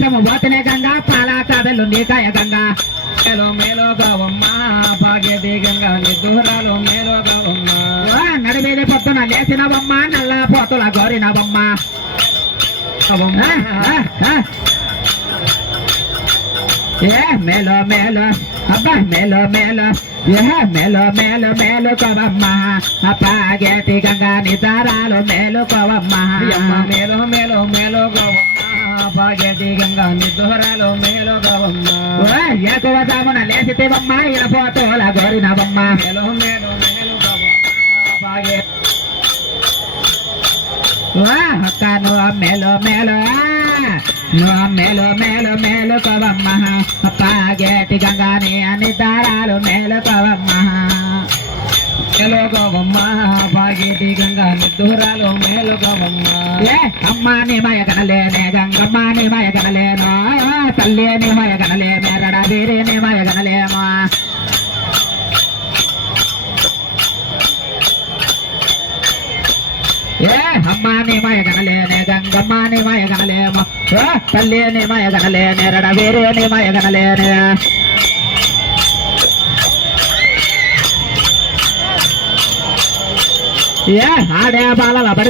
దేశము పోతనే గంగా పాలా చాదలు నీకాయ గంగా మేలో మేలోగా ఉమ్మ భాగ్యది గంగా నిద్దురాలు మేలోగా ఉమ్మ నడిమీది పొద్దున లేచినవమ్మ నల్ల పోతుల గోరినవమ్మ ఏ మేలో మేలో అబ్బా మేలో మేలో ఏ మేలో మేలో మేలుకోవమ్మ పాగేటి గంగా నిదారాలు మేలుకోవమ్మ మేలో మేలో మేలోగా ఉమ్మ భాగ్యది గంగా నిద్దురాలు మేలోగా ఉమ్మ ఎక్కువ జామున లేచితేవమ్మ ఇలా పోతుల గోరినవమ్మ మేలో మేలో మేలోగా ఉమ్మ భాగ్య అక్కను మేలో మేలో మేలు మేలు మేలుకోవమ్మ పాగేటి గంగాని అన్ని దారాలు మేలుకోవమ్మ మేలోగా ఉమ్మ భాగ్యది గంగా నిద్దురాలు మేలోగా ఉమ్మ ఏ అమ్మా నీ మయ గనలేనే గంగమ్మ నీ మయ గనలేను తల్లి నీ మయ గనలే మేరడ వీరి నీ మయ గనలేమో ఏ అమ్మా నీ మయ గనలేనే గంగమ్మ నీ మయ గనలేమో తల్లి నీ మయ గనలే నేరడ వీరి నీ మయ గనలేనే ఏ ఆడే బాలల పడితే